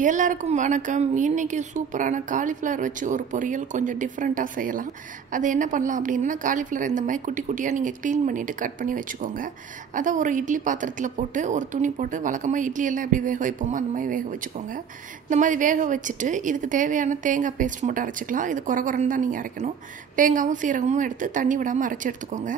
எல்லாருக்கும் வணக்கம். இன்றைக்கி சூப்பரான காலிஃப்ளவர் வச்சு ஒரு பொரியல் கொஞ்சம் டிஃப்ரெண்ட்டாக செய்யலாம். அது என்ன பண்ணலாம் அப்படின்னா, காலிஃப்ளவர் இந்த மாதிரி குட்டி குட்டியாக நீங்கள் க்ளீன் பண்ணிவிட்டு கட் பண்ணி வச்சுக்கோங்க. அதை ஒரு இட்லி பாத்திரத்தில் போட்டு ஒரு துணி போட்டு வழக்கமாக இட்லியெல்லாம் எப்படி வேக வைப்போமோ அந்த மாதிரி வேக வச்சுக்கோங்க. இந்த மாதிரி வேக வச்சுட்டு இதுக்கு தேவையான தேங்காய் பேஸ்ட் மட்டும் அரைச்சிக்கலாம். இது குறைன்னு தான் நீங்கள் அரைக்கணும். தேங்காயும் சீரகமும் எடுத்து தண்ணி விடாமல் அரைச்சி எடுத்துக்கோங்க.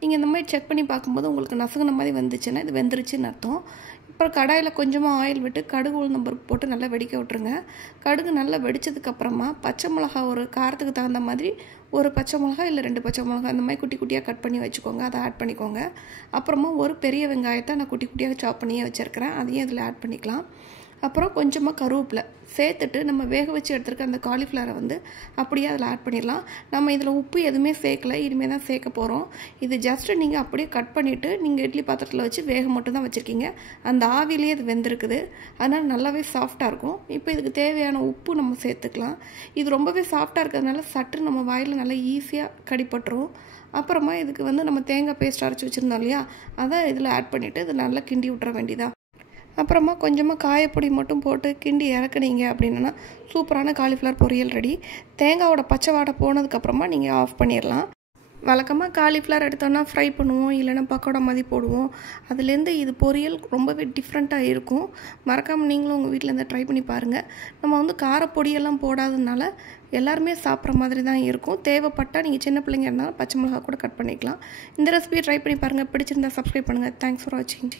நீங்கள் இந்த மாதிரி செக் பண்ணி பார்க்கும்போது உங்களுக்கு நசுங்கின மாதிரி வந்துச்சுன்னா இது வெந்துருச்சுன்னு அர்த்தம். அப்புறம் கடாயில் கொஞ்சமாக ஆயில் விட்டு கடுகு உளுந்தம் பருப்பு போட்டு நல்லா வெடிக்க விட்டுருங்க. கடுகு நல்லா வெடித்ததுக்கப்புறமா பச்சை மிளகா ஒரு காரத்துக்கு தகுந்த மாதிரி ஒரு பச்சை மிளகா இல்லை 2 பச்சை மிளகா அந்த மாதிரி குட்டி குட்டியாக கட் பண்ணி வச்சுக்கோங்க. அதை ஆட் பண்ணிக்கோங்க. அப்புறமா ஒரு பெரிய வெங்காயத்தை நான் குட்டி குட்டியாக சாப் பண்ணியே வச்சுருக்கிறேன். அதையும் இதில் ஆட் பண்ணிக்கலாம். அப்புறம் கொஞ்சமாக கருவேப்பிலை சேர்த்துட்டு நம்ம வேக வச்சு எடுத்துருக்க அந்த காலிஃப்ளவரை அப்படியே அதில் ஆட் பண்ணிடலாம். நம்ம இதில் உப்பு எதுவுமே சேர்க்கலை, இனிமேல் தான் சேர்க்க போகிறோம். இது ஜஸ்ட்டு நீங்கள் அப்படியே கட் பண்ணிவிட்டு நீங்கள் இட்லி பாத்திரத்தில் வச்சு வேக மட்டும் தான் வச்சுருக்கீங்க. அந்த ஆவிலேயே இது வெந்திருக்குது. அதனால் நல்லாவே சாஃப்டாக இருக்கும். இப்போ இதுக்கு தேவையான உப்பு நம்ம சேர்த்துக்கலாம். இது ரொம்பவே சாஃப்டாக இருக்கிறதுனால சட்டு நம்ம வாயில் நல்லா ஈஸியாக கடிப்பட்டுரும். அப்புறமா இதுக்கு நம்ம தேங்காய் பேஸ்ட் அரைச்சி வச்சுருந்தோம் இல்லையா, அதை இதில் ஆட் பண்ணிவிட்டு இதை நல்லா கிண்டி விட்டுற வேண்டியதான். அப்புறமா கொஞ்சமாக காயப்பொடி மட்டும் போட்டு கிண்டி இறக்குனீங்க அப்படின்னா சூப்பரான காலிஃப்ளவர் பொரியல் ரெடி. தேங்காயோட பச்சை வாடை போனதுக்கப்புறமா நீங்கள் ஆஃப் பண்ணிடலாம். வழக்கமாக காலிஃப்ளவர் எடுத்தோன்னா ஃப்ரை பண்ணுவோம், இல்லைன்னா பக்கோடா மாதிரி போடுவோம். அதுலேருந்து இது பொரியல் ரொம்பவே டிஃப்ரெண்ட்டாக இருக்கும். மறக்காமல் நீங்களும் உங்கள் வீட்டில் ட்ரை பண்ணி பாருங்கள். நம்ம காரப்பொடியெல்லாம் போடாததுனால எல்லாருமே சாப்பிட்ற மாதிரி தான் இருக்கும். தேவைப்பட்டால் நீங்கள் சின்ன பிள்ளைங்க இருந்தாலும் பச்சை மிளகா கூட கட் பண்ணிக்கலாம். இந்த ரெசிபியை ட்ரை பண்ணி பாருங்கள். பிடிச்சிருந்தா சப்ஸ்கிரைப் பண்ணுங்கள். தேங்க்ஸ் ஃபார் வாட்சிங்.